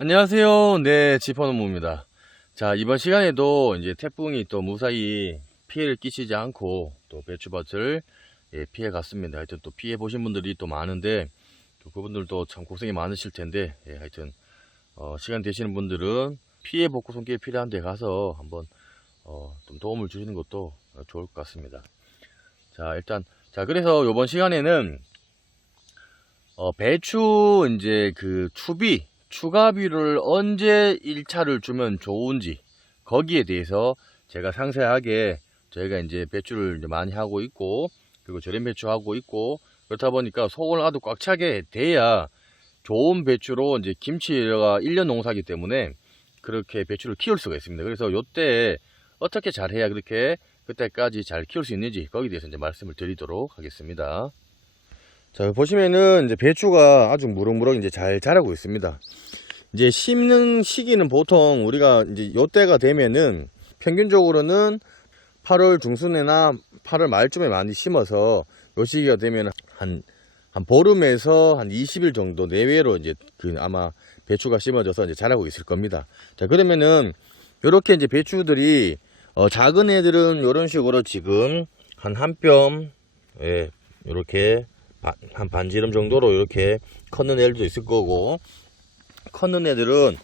안녕하세요. 네, 지퍼노무입니다. 자, 이번 시간에도 이제 태풍이 또 무사히 피해를 끼치지 않고 또 배추밭을 피해 갔습니다. 하여튼 또 피해 보신 분들이 또 많은데 또 그분들도 참 고생이 많으실 텐데 하여튼 시간 되시는 분들은 피해 복구 손길이 필요한 데 가서 한번 좀 도움을 주시는 것도 좋을 것 같습니다. 자, 일단 그래서 이번 시간에는 배추 이제 그 추가비를 언제 1차를 주면 좋은지 거기에 대해서 제가 상세하게 저희가 이제 배추를 이제 많이 하고 있고 그리고 저렴 배추 하고 있고 그렇다 보니까 속을 아주 꽉 차게 돼야 좋은 배추로 이제 김치가 1년 농사기 때문에 그렇게 배추를 키울 수가 있습니다. 그래서 요때 어떻게 잘해야 그렇게 그때까지 잘 키울 수 있는지 거기에 대해서 이제 말씀을 드리도록 하겠습니다. 자, 보시면은 이제 배추가 아주 무럭무럭 이제 잘 자라고 있습니다. 이제 심는 시기는 보통 우리가 이제 요때가 되면은 평균적으로는 8월 중순에나 8월 말쯤에 많이 심어서 요 시기가 되면 한 보름에서 한 20일 정도 내외로 이제 아마 배추가 심어져서 이제 자라고 있을 겁니다. 자, 그러면은 요렇게 이제 배추들이 작은 애들은 요런 식으로 지금 한 뼘 요렇게 한 반지름 정도로 이렇게 컸는 애들도 있을 거고 컸는 애들은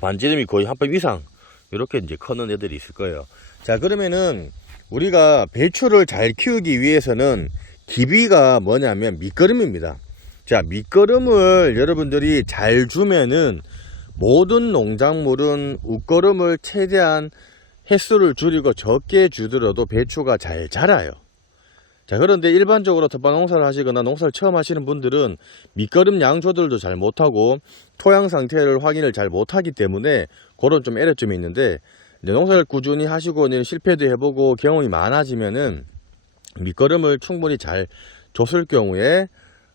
반지름이 거의 한 뼘 이상 이렇게 이제 컸는 애들이 있을 거예요. 자, 그러면은 우리가 배추를 잘 키우기 위해서는 기비가 뭐냐면 밑거름입니다. 자, 밑거름을 여러분들이 잘 주면은 모든 농작물은 웃거름을 최대한 횟수를 줄이고 적게 주더라도 배추가 잘 자라요. 자, 그런데 일반적으로 텃밭 농사를 하시거나 농사를 처음 하시는 분들은 밑거름 양 조절도 잘 못하고 토양 상태를 확인을 잘 못하기 때문에 그런 좀 애로점이 있는데 이제 농사를 꾸준히 하시고 이제 실패도 해보고 경험이 많아지면은 밑거름을 충분히 잘 줬을 경우에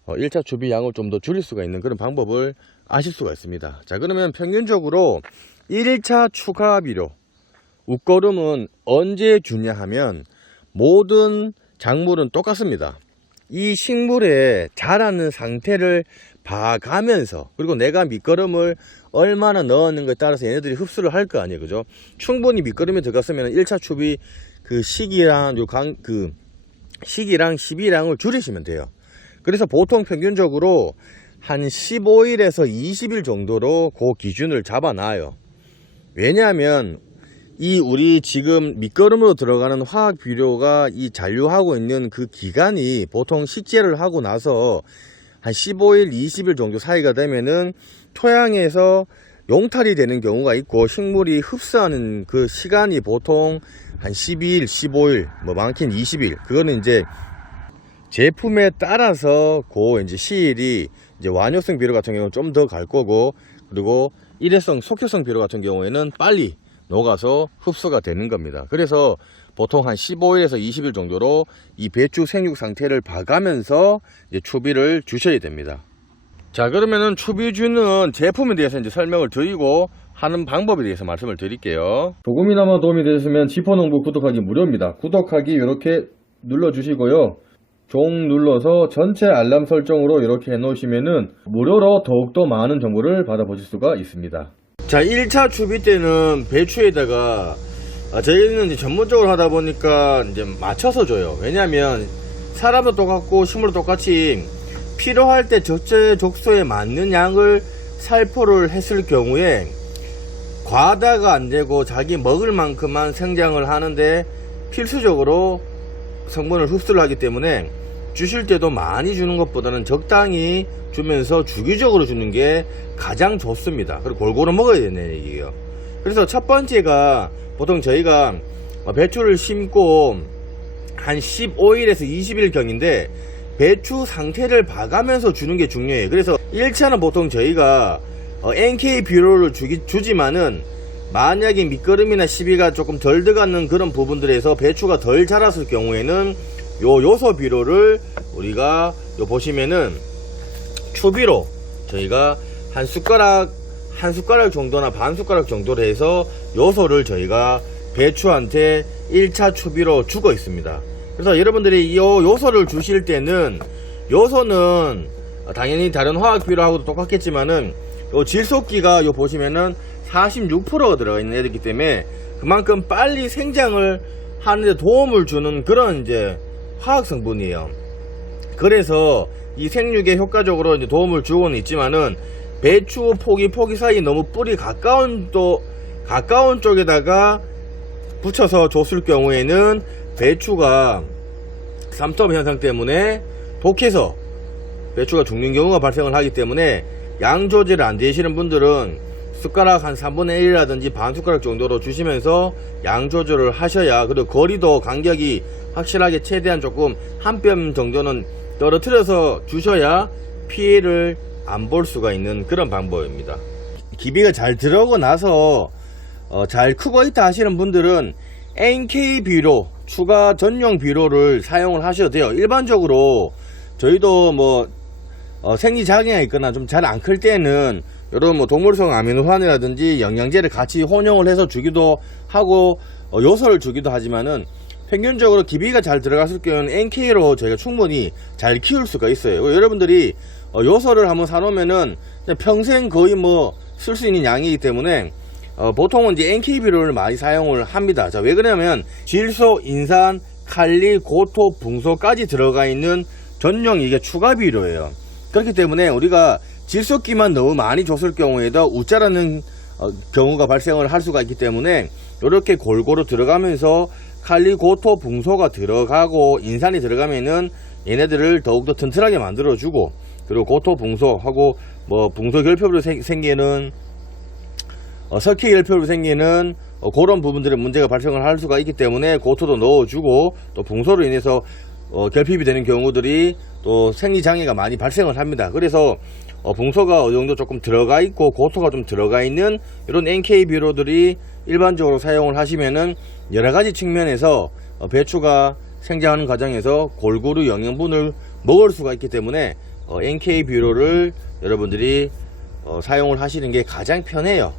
1차 추비 양을 좀 더 줄일 수가 있는 그런 방법을 아실 수가 있습니다. 자, 그러면 평균적으로 1차 추가비료 웃거름은 언제 주냐 하면 모든 작물은 똑같습니다. 이 식물의 자라는 상태를 봐가면서 그리고 내가 밑거름을 얼마나 넣었는가에 따라서 얘네들이 흡수를 할 거 아니에요, 그죠? 충분히 밑거름이 들어갔으면 1차 추비 그 시기랑 시기랑 12량을 줄이시면 돼요. 그래서 보통 평균적으로 한 15일에서 20일 정도로 그 기준을 잡아놔요. 왜냐하면 우리 지금 밑거름으로 들어가는 화학 비료가 이 잔류하고 있는 그 기간이 보통 식재를 하고 나서 한 15일, 20일 정도 사이가 되면은 토양에서 용탈이 되는 경우가 있고 식물이 흡수하는 그 시간이 보통 한 12일, 15일, 뭐 많게는 20일. 그거는 이제 제품에 따라서 그 이제 시일이 이제 완효성 비료 같은 경우는 좀 더 갈 거고 그리고 일회성, 속효성 비료 같은 경우에는 빨리 녹아서 흡수가 되는 겁니다. 그래서 보통 한 15일에서 20일 정도로 이 배추 생육 상태를 봐가면서 이제 추비를 주셔야 됩니다. 자, 그러면은 추비 주는 제품에 대해서 이제 설명을 드리고 하는 방법에 대해서 말씀을 드릴게요. 조금이나마 도움이 되셨으면 지퍼농부 구독하기 무료입니다. 구독하기 이렇게 눌러주시고요. 종 눌러서 전체 알람 설정으로 이렇게 해놓으시면은 무료로 더욱더 많은 정보를 받아보실 수가 있습니다. 자, 1차 추비 때는 배추에다가 저희는 이제 전문적으로 하다 보니까 이제 맞춰서 줘요. 왜냐하면 사람도 똑같고 식물도 똑같이 필요할 때 적재적소에 맞는 양을 살포를 했을 경우에 과다가 안 되고 자기 먹을 만큼만 생장을 하는데 필수적으로 성분을 흡수를 하기 때문에 주실 때도 많이 주는 것보다는 적당히 주면서 주기적으로 주는 게 가장 좋습니다. 그리고 골고루 먹어야 되는 얘기예요. 그래서 첫 번째가 보통 저희가 배추를 심고 한 15일에서 20일 경인데 배추 상태를 봐가면서 주는 게 중요해요. 그래서 1차는 보통 저희가 NK 비료를 주지만은 만약에 밑거름이나 시비가 조금 덜 들어가는 그런 부분들에서 배추가 덜 자랐을 경우에는 요소 비료를 우리가 보시면은 추비로 저희가 한 숟가락 정도나 반 숟가락 정도로 해서 요소를 저희가 배추한테 1차 추비로 주고 있습니다. 그래서 여러분들이 이 요소를 주실 때는 요소는 당연히 다른 화학 비료하고도 똑같겠지만은 요 질소기가 요 보시면은 46%가 들어가 있는 애들이기 때문에 그만큼 빨리 생장을 하는데 도움을 주는 그런 이제 화학 성분이에요. 그래서 이 생육에 효과적으로 이제 도움을 주고는 있지만은 배추 포기 사이 너무 뿌리 가까운 쪽에다가 붙여서 줬을 경우에는 배추가 삼투압 현상 때문에 독해서 배추가 죽는 경우가 발생을 하기 때문에 양 조절 안 되시는 분들은 숟가락 한 3분의 1이라든지 반 숟가락 정도로 주시면서 양 조절을 하셔야, 그리고 거리도 간격이 확실하게 최대한 조금 한 뼘 정도는 떨어뜨려서 주셔야 피해를 안 볼 수가 있는 그런 방법입니다. 기비가 잘 들어오고 나서 잘 크고 있다 하시는 분들은 NK 비료, 추가 전용 비료를 사용을 하셔도 돼요. 일반적으로 저희도 뭐 생리장애가 있거나 좀 잘 안 클 때는 이런 뭐 동물성 아미노산이라든지 영양제를 같이 혼용을 해서 주기도 하고 요소를 주기도 하지만은 평균적으로 기비가 잘 들어갔을 경우는 NK로 저희가 충분히 잘 키울 수가 있어요. 여러분들이 요소를 한번 사놓으면은 평생 거의 뭐 쓸 수 있는 양이기 때문에 보통은 이제 NK 비료를 많이 사용을 합니다. 자, 왜 그러냐면 질소, 인산, 칼리, 고토, 붕소까지 들어가 있는 전용 이게 추가 비료예요. 그렇기 때문에 우리가 질소기만 너무 많이 줬을 경우에도 우짜라는 경우가 발생을 할 수가 있기 때문에 이렇게 골고루 들어가면서 칼리, 고토, 붕소가 들어가고 인산이 들어가면은 얘네들을 더욱더 튼튼하게 만들어주고, 그리고 고토, 붕소하고 뭐 붕소 결핍으로 생기는 석회 결핍으로 생기는 그런 부분들의 문제가 발생을 할 수가 있기 때문에 고토도 넣어주고, 또 붕소로 인해서 결핍이 되는 경우들이 또 생리장애가 많이 발생을 합니다. 그래서 붕소가 어느 정도 조금 들어가 있고 고토가 좀 들어가 있는 이런 NK 비료들이 일반적으로 사용을 하시면은 여러 가지 측면에서 배추가 생장하는 과정에서 골고루 영양분을 먹을 수가 있기 때문에 NK 비료를 여러분들이 사용을 하시는 게 가장 편해요.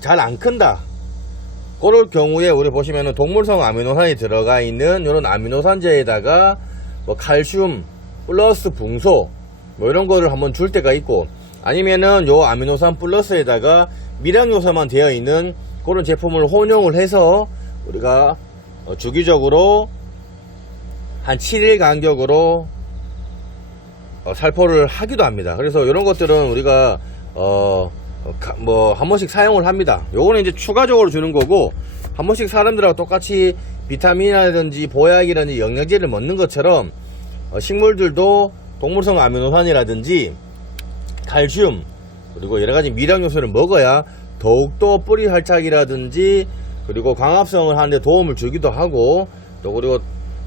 잘 안 큰다 그럴 경우에 우리 보시면은 동물성 아미노산이 들어가 있는 이런 아미노산제에다가 뭐 칼슘 플러스 붕소 뭐 이런 거를 한번 줄 때가 있고, 아니면은 요 아미노산 플러스에다가 미량요소만 되어 있는 그런 제품을 혼용을 해서 우리가 주기적으로 한 7일 간격으로 살포를 하기도 합니다. 그래서 이런 것들은 우리가 뭐 한 번씩 사용을 합니다. 요거는 이제 추가적으로 주는 거고, 한 번씩 사람들하고 똑같이 비타민이라든지 보약이라든지 영양제를 먹는 것처럼 식물들도 동물성 아미노산이라든지 칼슘 그리고 여러가지 미량요소를 먹어야 더욱더 뿌리 활착이라든지 그리고 광합성을 하는데 도움을 주기도 하고, 또 그리고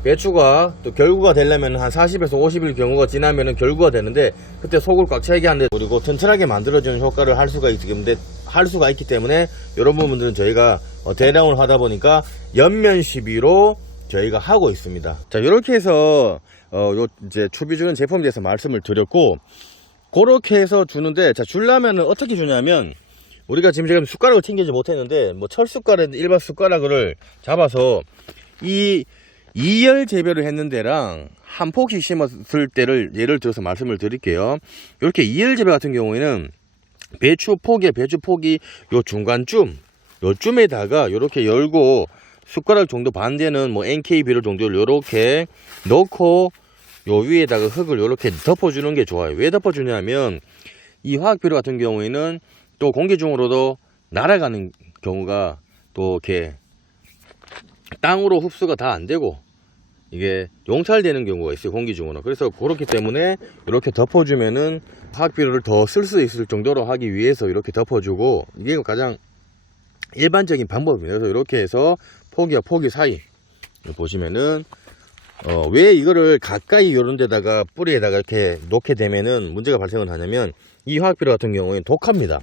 배추가 또 결구가 되려면 한 40에서 50일 경우가 지나면은 결구가 되는데 그때 속을 꽉 차게 하는데 그리고 튼튼하게 만들어주는 효과를 할 수가 있기 때문에 이런 부분들은 저희가 대량을 하다 보니까 연면 시비로 저희가 하고 있습니다. 자, 이렇게 해서 요 이제 추비 주는 제품에 대해서 말씀을 드렸고, 그렇게 해서 주는데, 자, 주려면은 어떻게 주냐면 우리가 지금 제가 숟가락을 챙기지 못했는데 뭐 철숟가락 일반 숟가락을 잡아서 이 2열 재배를 했는 데랑 한 폭씩 심었을 때를 예를 들어서 말씀을 드릴게요. 이렇게 2열 재배 같은 경우에는 배추 포기 요 중간쯤 요쯤에다가 이렇게 열고 숟가락 정도 반 되는 뭐 NK 비료 정도를 이렇게 넣고 요 위에다가 흙을 이렇게 덮어주는 게 좋아요. 왜 덮어주냐면 이 화학 비료 같은 경우에는 또 공기 중으로도 날아가는 경우가 또 이렇게 땅으로 흡수가 다 안 되고 이게 용찰되는 경우가 있어요, 공기 중으로. 그래서 그렇기 때문에 이렇게 덮어주면은 화학 비료를 더 쓸 수 있을 정도로 하기 위해서 이렇게 덮어주고, 이게 가장 일반적인 방법입니다. 그래서 이렇게 해서 포기와 포기 사이 보시면은 왜 이거를 가까이 요런 데다가 뿌리에다가 이렇게 놓게 되면은 문제가 발생을 하냐면 이 화학 비료 같은 경우에는 독합니다.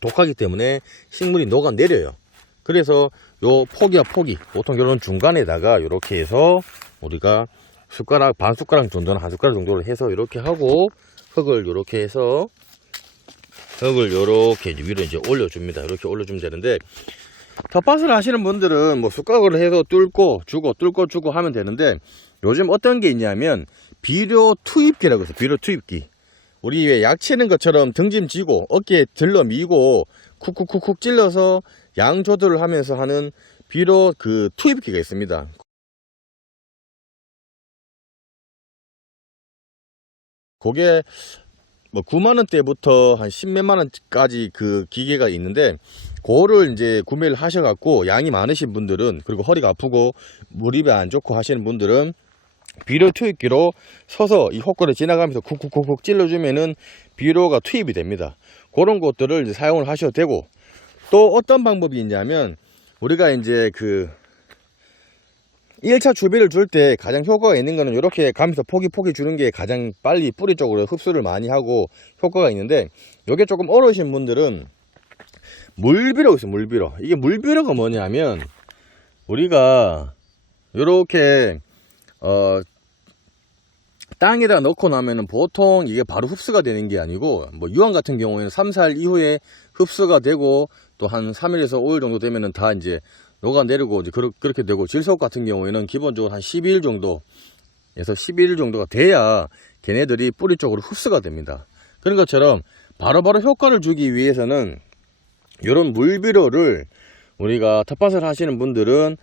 독하기 때문에 식물이 녹아내려요. 그래서 요 포기와 포기 보통 이런 중간에다가 이렇게 해서 우리가 숟가락 반 숟가락 정도는 한 숟가락 정도를 해서 이렇게 하고 흙을 이렇게 해서 흙을 이렇게 위로 이제 올려줍니다. 이렇게 올려주면 되는데, 텃밭을 하시는 분들은 뭐 숟가락으로 해서 뚫고 주고 하면 되는데, 요즘 어떤 게 있냐면 비료 투입기라고 해서 비료 투입기, 우리 왜 약 치는 것처럼 등짐 지고 어깨에 들러 미고 쿡쿡쿡쿡 찔러서 양 조절을 하면서 하는 비료 그 투입기가 있습니다. 그게 뭐 9만원대부터 한 10몇만원까지 그 기계가 있는데, 그거를 이제 구매를 하셔갖고 양이 많으신 분들은, 그리고 허리가 아프고 무릎이 안 좋고 하시는 분들은 비료 투입기로 서서 이 호크를 지나가면서 쿡쿡쿡쿡 찔러주면은 비료가 투입이 됩니다. 그런 것들을 이제 사용을 하셔도 되고, 또 어떤 방법이 있냐면, 우리가 이제 그 1차 추비를 줄 때 가장 효과가 있는 거는 이렇게 가면서 포기 주는 게 가장 빨리 뿌리 쪽으로 흡수를 많이 하고 효과가 있는데, 이게 조금 어려우신 분들은 물비료가 있어요. 물비료. 이게 물비료가 뭐냐면, 우리가 이렇게 땅에다 넣고 나면은 보통 이게 바로 흡수가 되는 게 아니고, 뭐 유황 같은 경우에는 3, 4일 이후에 흡수가 되고, 또 한 3일에서 5일 정도 되면은 다 이제 녹아내리고 이제 그렇게 되고, 질소 같은 경우에는 기본적으로 한 12일 정도에서 11일 정도가 돼야 걔네들이 뿌리 쪽으로 흡수가 됩니다. 그런 것처럼 바로바로 효과를 주기 위해서는 이런 물비료를 우리가 텃밭을 하시는 분들은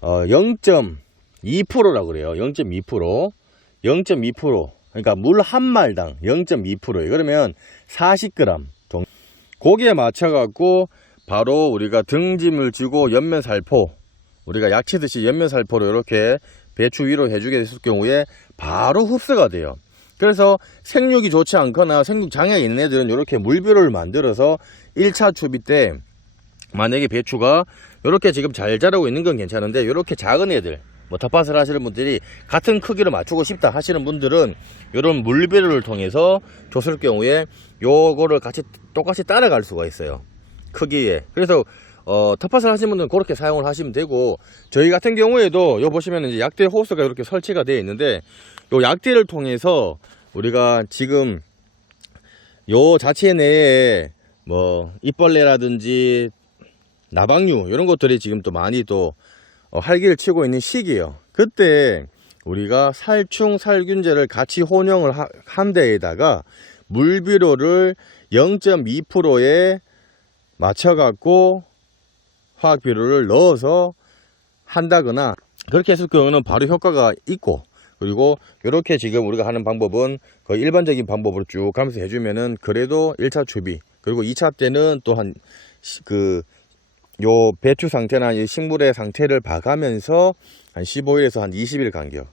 0.2%라고 그래요. 0.2%. 그러니까 물 한 말당 0.2%예요. 그러면 40g 정도. 거기에 맞춰 갖고 바로 우리가 등짐을 쥐고 연면살포, 우리가 약치듯이 연면살포로 이렇게 배추 위로 해주게 됐을 경우에 바로 흡수가 돼요. 그래서 생육이 좋지 않거나 생육 장애가 있는 애들은 이렇게 물비료를 만들어서 1차 추비 때 만약에 배추가 이렇게 지금 잘 자라고 있는 건 괜찮은데, 이렇게 작은 애들, 뭐 텃밭을 하시는 분들이 같은 크기로 맞추고 싶다 하시는 분들은 이런 물비료를 통해서 줬을 경우에 요거를 똑같이 따라갈 수가 있어요, 크기에. 그래서 텃밭을 하시는 분들은 그렇게 사용을 하시면 되고, 저희 같은 경우에도 요 보시면 이제 약대 호스가 이렇게 설치가 되어 있는데, 요 약대를 통해서 우리가 지금 요 자체 내에 뭐 잎벌레라든지 나방류 이런 것들이 지금 또 많이 또 활기를 치고 있는 시기예요. 그때 우리가 살충 살균제를 같이 혼용을 한 데에다가 물비료를 0.2%에 맞춰 갖고 화학비료를 넣어서 한다거나 그렇게 했을 경우는 바로 효과가 있고, 그리고 이렇게 지금 우리가 하는 방법은 거의 일반적인 방법으로 쭉 가면서 해주면은 그래도 1차 추비, 그리고 2차 때는 또한 요 배추 상태나 이 식물의 상태를 봐가면서 한 15일에서 한 20일 간격,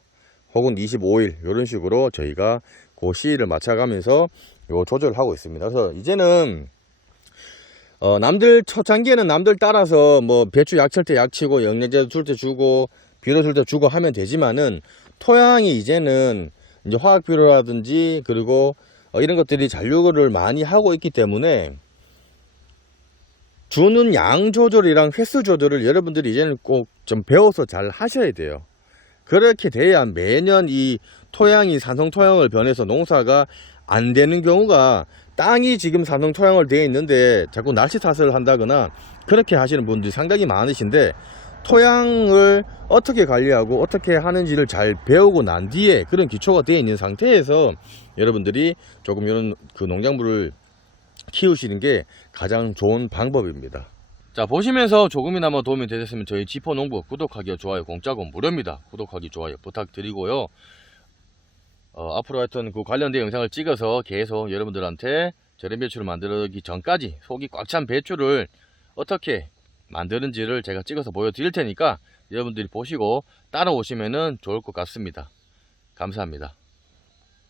혹은 25일 이런 식으로 저희가 그 시일을 맞춰가면서 요 조절을 하고 있습니다. 그래서 이제는 남들 초창기에는 남들 따라서 뭐 배추 약 칠 때 약 치고 영양제 줄 때 주고 비료 줄 때 주고 하면 되지만은, 토양이 이제는 이제 화학 비료라든지 그리고 이런 것들이 잔류를 많이 하고 있기 때문에 주는 양 조절이랑 횟수 조절을 여러분들이 이제는 꼭 좀 배워서 잘 하셔야 돼요. 그렇게 돼야 매년 이 토양이 산성 토양을 변해서 농사가 안 되는 경우가, 땅이 지금 산성 토양을 되어 있는데 자꾸 날씨 탓을 한다거나 그렇게 하시는 분들이 상당히 많으신데, 토양을 어떻게 관리하고 어떻게 하는지를 잘 배우고 난 뒤에 그런 기초가 되어 있는 상태에서 여러분들이 조금 이런 그 농작물을 키우시는 게 가장 좋은 방법입니다. 자, 보시면서 조금이나마 도움이 되셨으면 저희 지포농부 구독하기와 좋아요 공짜고 무료입니다. 구독하기 좋아요 부탁드리고요. 앞으로 하여튼 그 관련된 영상을 찍어서 계속 여러분들한테 저렴 배추를 만들기 전까지 속이 꽉 찬 배추를 어떻게 만드는지를 제가 찍어서 보여드릴 테니까 여러분들이 보시고 따라오시면 좋을 것 같습니다. 감사합니다.